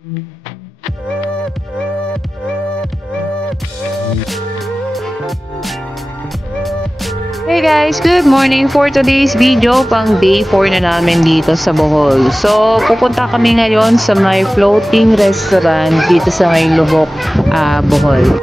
Hey guys, good morning. For today's video, pang day 4 na namin dito sa Bohol. So, pupunta kami ngayon sa may floating restaurant dito sa may Lubok, Bohol.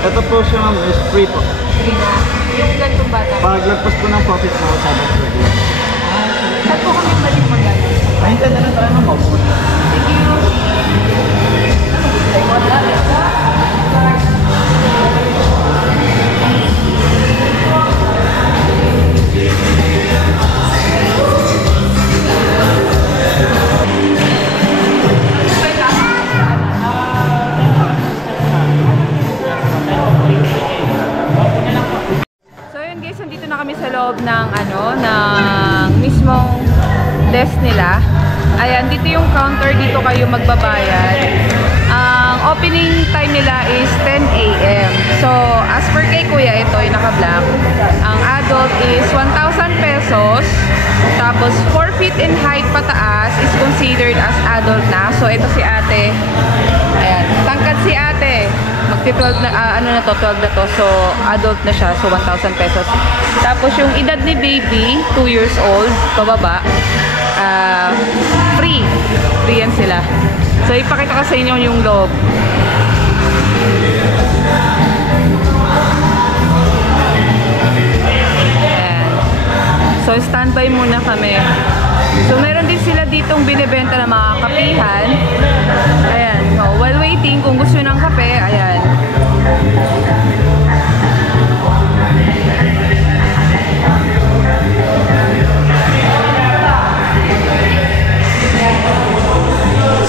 Ito po siya ma'am, is free po. Free na? Yung gantong bata? Paglagpas po ng profit mo, sabot ready. Saan po kami balik magana? Ayun ka na lang tayo ng box. Thank you! ng mismong desk nila. Ayan, dito yung counter, dito kayo magbabayad. Ang opening time nila is 10 AM. So, as per kay kuya, ito yung naka-black. Ang adult is 1,000 pesos. Tapos, 4 feet in height pataas is considered as adult na. So, ito si ate. Ayan, tangkad si ate. Magti-12 na, ano na to, 12 na to. So, adult na siya. So, 1,000 pesos. Tapos, yung edad ni baby, 2 years old, pababa, free. Free yan sila. So, ipakita ko sa inyo yung loob. Ayan. So, standby muna kami. So, meron din sila ditong binibenta ng mga kapihan. Ayan. So, while waiting, kung gusto ng kape, ayan.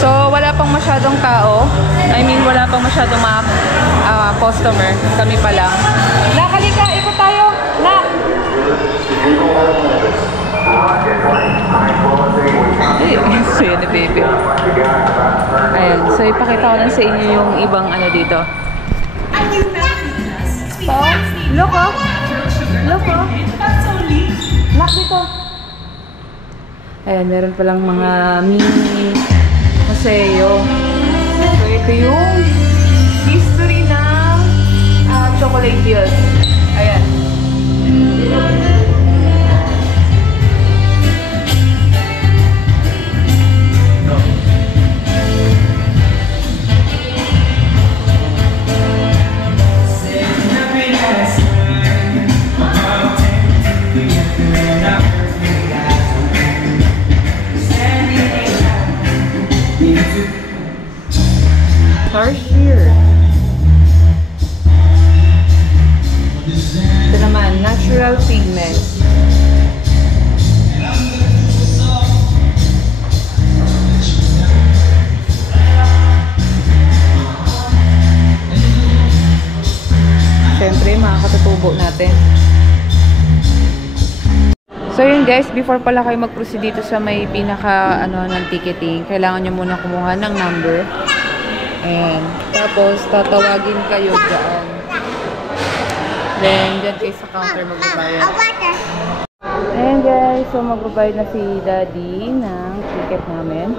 So, wala pang masyadong tao. I mean, wala pang masyadong mga customer. Kami pa lang. Nakalika, ikot tayo. Na! So, yun na baby. Ayan. So, ipakita ko lang sa inyo yung ibang ano dito. Oh, look oh. Look oh. Look dito. Ayan, meron palang mga mini museo. So, ito yung history ng chocolate hills. Ayan. Tarsier. Ito naman, natural pigment. Siyempre, makakatutubo natin. So yun guys, before pala kayo mag-proceed dito sa may pinaka ng ticketing, kailangan nyo muna kumuha ng number. And tapos tatawagin kayo dyan. Then dyan kayo sa counter magbabayad. Ayan guys, so magbabayad na si daddy ng ticket namin.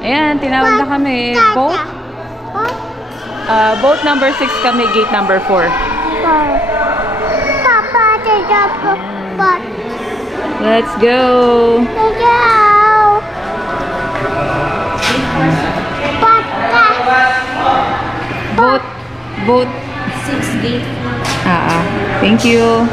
Ayan, tinawag na kami. Boat number 6 kami, gate number 4. Papa, there's a pot. Let's go! There's a pot. Boat. 6 Thank you.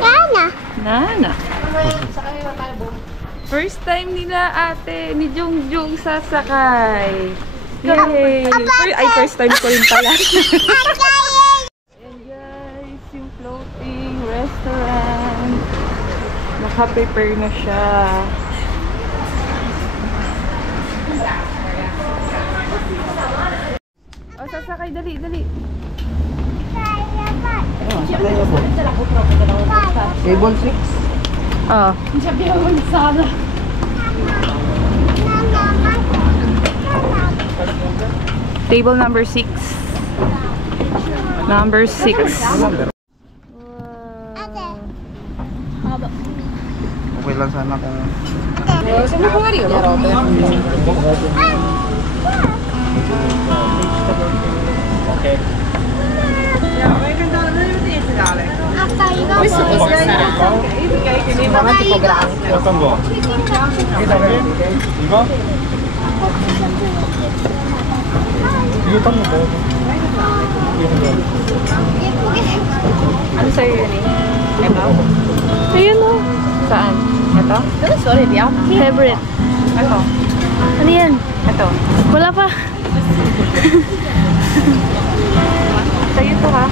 Yana. Nana. First time nila ate ni Jungjung sasakay. Yay! First time ko rin pala. And guys, yung floating restaurant. Naka-prepare na siya. O, sasakay. Dali. Table 6? Oh. Table number 6. Number 6. Okay lang sana kung... Okay. 어떤 거? 이거? 이거 딴거 먹어. Ano sa'yo yun eh? Ito? Ayun o. Saan? Ito? Favorite. Ito? Ano yan? Ito? Wala pa. Sa'yo to ha?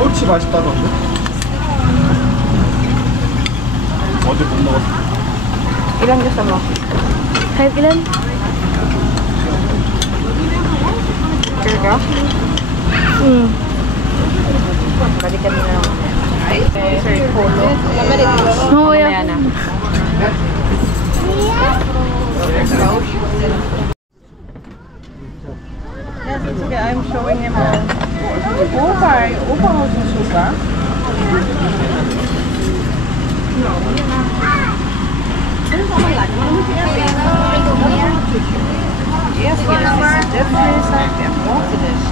꼬치 맛있다던데? 어제 못 먹었어. Ilan gusto mo? Kahit ilan? Sure ka? Balikan mo na lang. Sir, polo. Oo, yan. Yes, it's okay. I'm showing him all. Opa has a sugar. Yes, yes. Dit is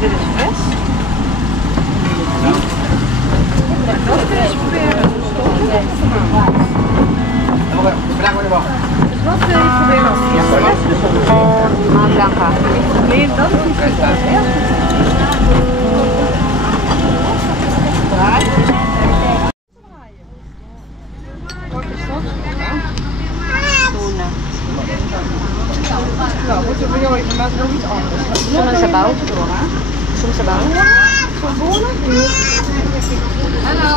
dit is vis. Dat is proberen. Wat wil je proberen? Blanca. Nee, dat is niet goed. Nou, moeten we jou even met nog iets anders. Gusto mo sabaw? Gusto mo sabaw? Hello!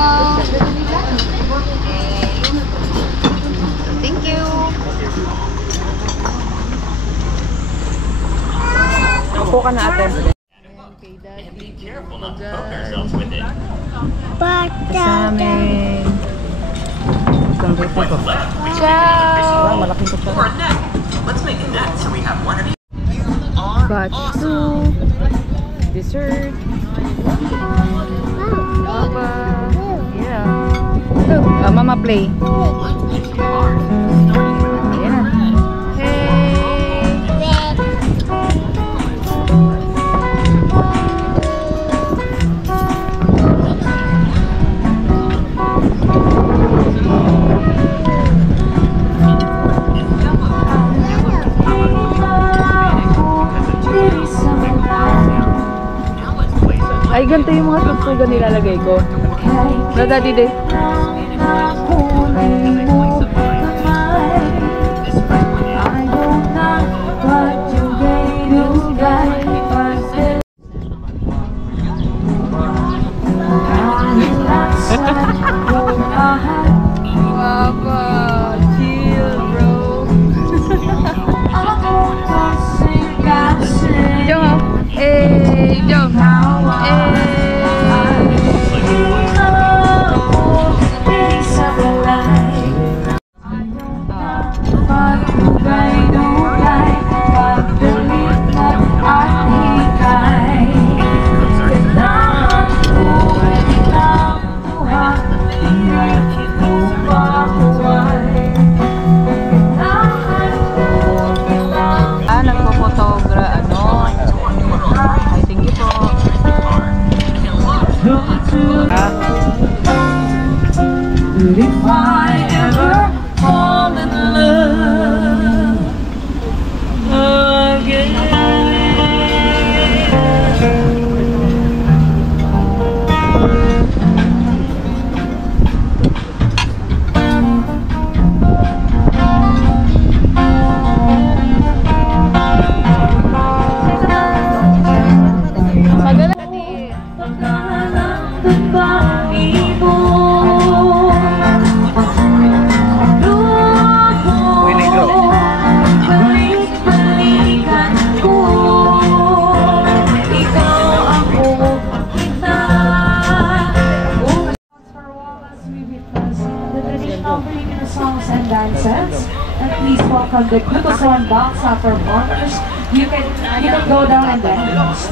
Thank you! Upo ka na ate. Sa amin. Ciao! malaking ko siya. Batch 2. Dessert. Papa. Yeah. Look, Mama play. Ayan na. Hey! Ay, ganito yung mga tugtugan nilalagay ko. No, Daddy De. Papa, cheese. cents. And please welcome the Glucosan box for partners. You can go down and dance.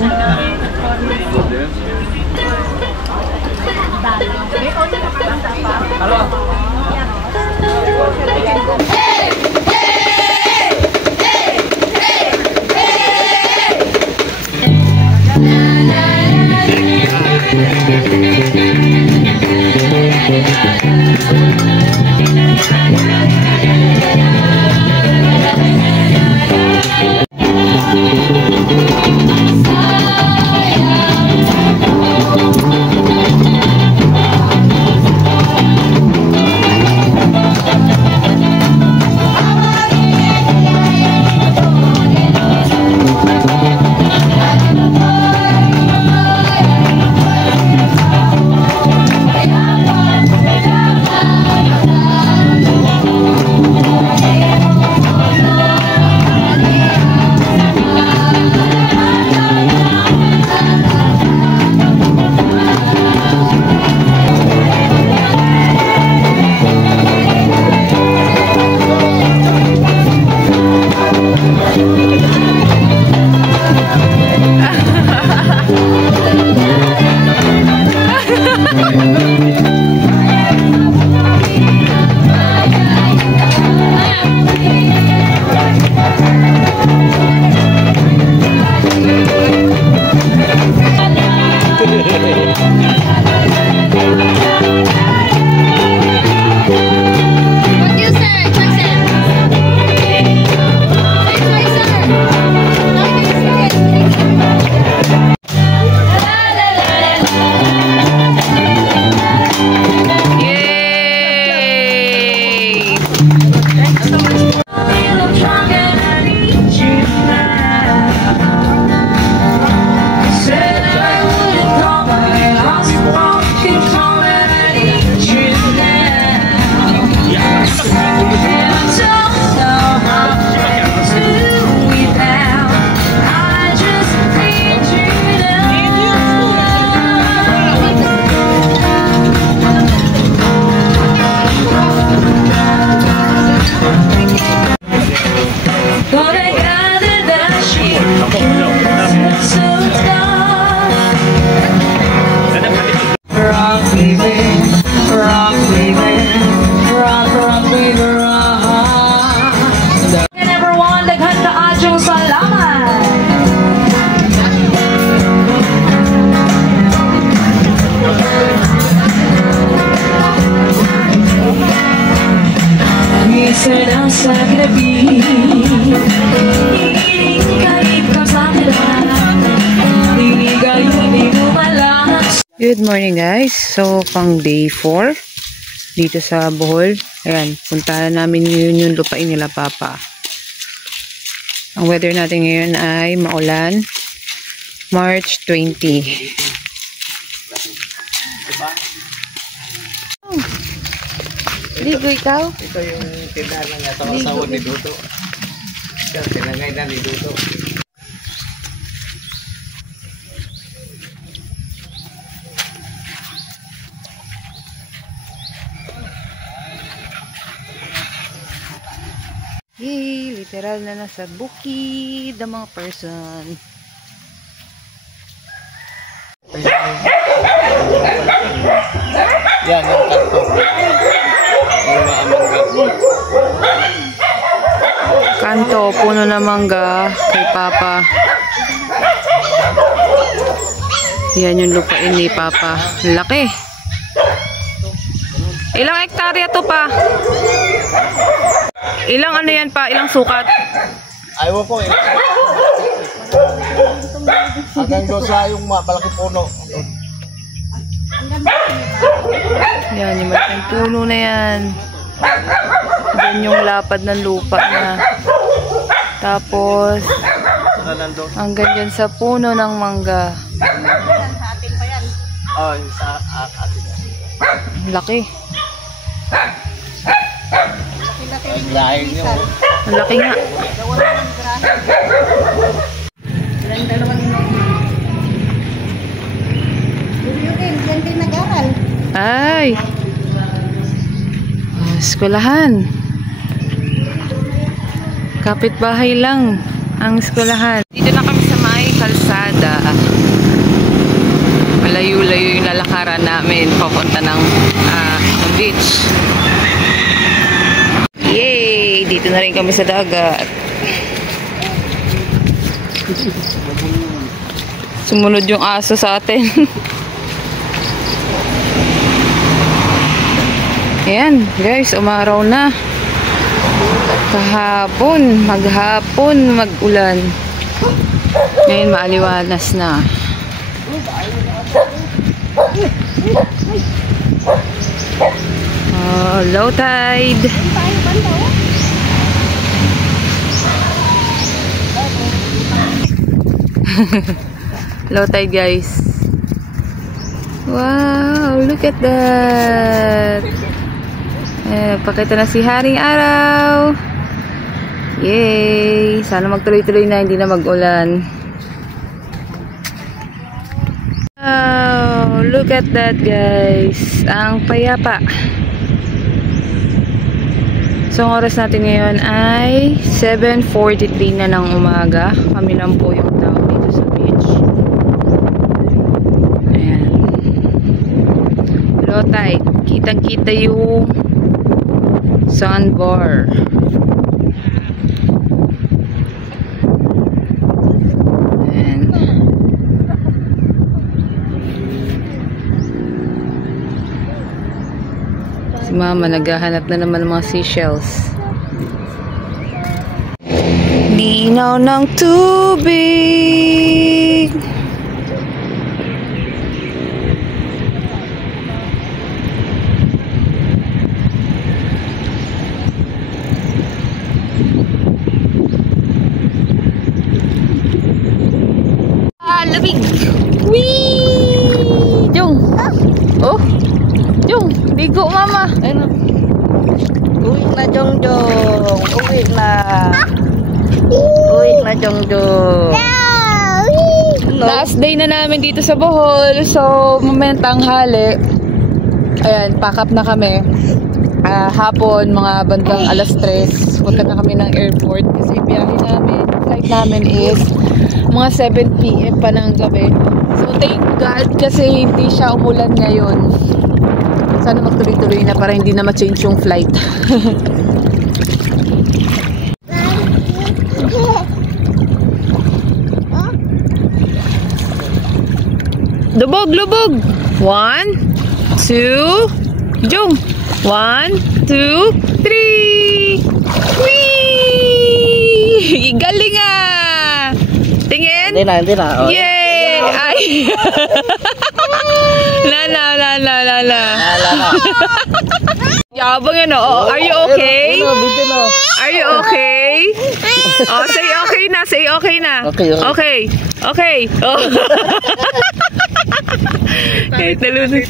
Good morning guys. So pang day 4 dito sa Bohol. Ayan, puntahan namin ngayon yung lupain nila Papa. Ang weather natin ngayon ay maulan. March 20. Ligo ikaw? Ito yung tindahan niya sa kasawa ni Duto. Siya, tinangay na ni Duto. Yay! Literal na nasa bukid ang mga person. Yan, yung kanto. Yung maamangga. Kanto, puno na mangga kay Papa. Yan yung lupain ni Papa. Laki. Ilang hektarya to pa? Ilang ano yan pa? Ilang sukat? Ayaw ko eh. Hanggang doon sa yung malaki puno. Yan, yung malaking puno na yan. Yan yung lapad ng lupa na. Tapos, hanggang dyan sa puno ng mangga. Oh, sa atin. Laki. Lahing niyo. Ang laki nga. Ay. Eskwelahan. Kapitbahay lang ang eskwelahan. Dito na kami sa may kalsada. Malayo-layo yung lalakaran namin papunta ng beach. Yay! Dito na rin kami sa dagat. Sumunod yung aso sa atin. Ayan, guys, umaraw na. Kahapon, maghapon, mag-ulan. Ngayon, maaliwanas na. Oh, low tide. Low tide, guys. Wow, look at that. Pakita na si Haring Araw. Yay! Sana magtuloy-tuloy na, hindi na mag-ulan. Wow! Look at that, guys. Ang payapa. So, ang oras natin ngayon ay 7:43 na ng umaga. Kami lang po yung tao dito sa beach. Ayan. Low tide. Kitang-kita yung sandbar. And si Mama naghahanap na naman ng mga seashells. Linaw ng tubig. Lamig! Whee! Jung! Oh! Jung! Ligo, Mama! Ayun. Uwi na, Jongjong. Uwi na. Uwi na, Jongjong. Last day na namin dito sa Bohol. So, mamaya tanghali. Ayan, pack up na kami. Hapon, mga bandang alas 3. Punta na kami ng airport. Kasi biyahe namin, flight namin is mga 7 PM pa ng gabi. So, thank God kasi hindi siya umulan ngayon. Sana magtuloy-tuloy na para hindi na ma-change yung flight. Lubog, lubog! 1, 2, jump! 1, 2, 3! Whee! Galing ah! Tingin? Hindi na. Oh. Yay! Ay! Lala. Yabang yun, oh. Are you okay? Are you okay? Oh, say okay na, say okay na. Okay. Oh. Kahit nalunod.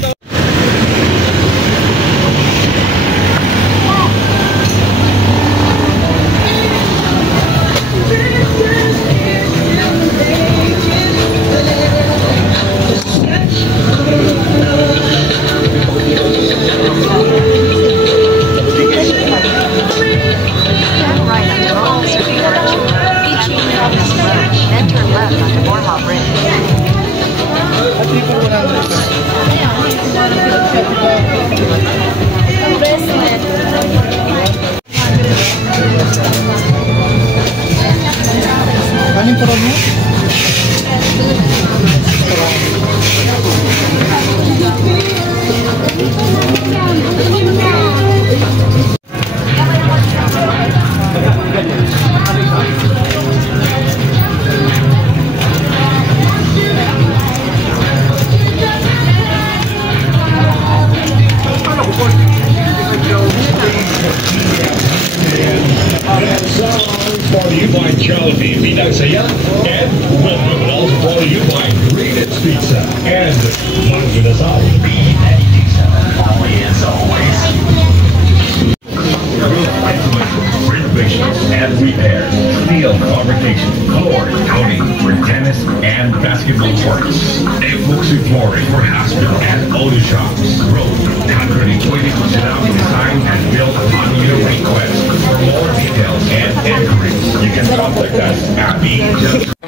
Kanin po rin mo? Brought to you by Jollibee Pinagsaya and Welcome Wells brought to you by Greatest Pizza and Magdasal. Be at pizza, always, always. Renovations and repairs, steel fabrication, floor coating for tennis and basketball courts. Epoxy flooring for hospital and auto shops. Road, concrete equipment, design and built upon your request. For more details and inquiries, the best Abby.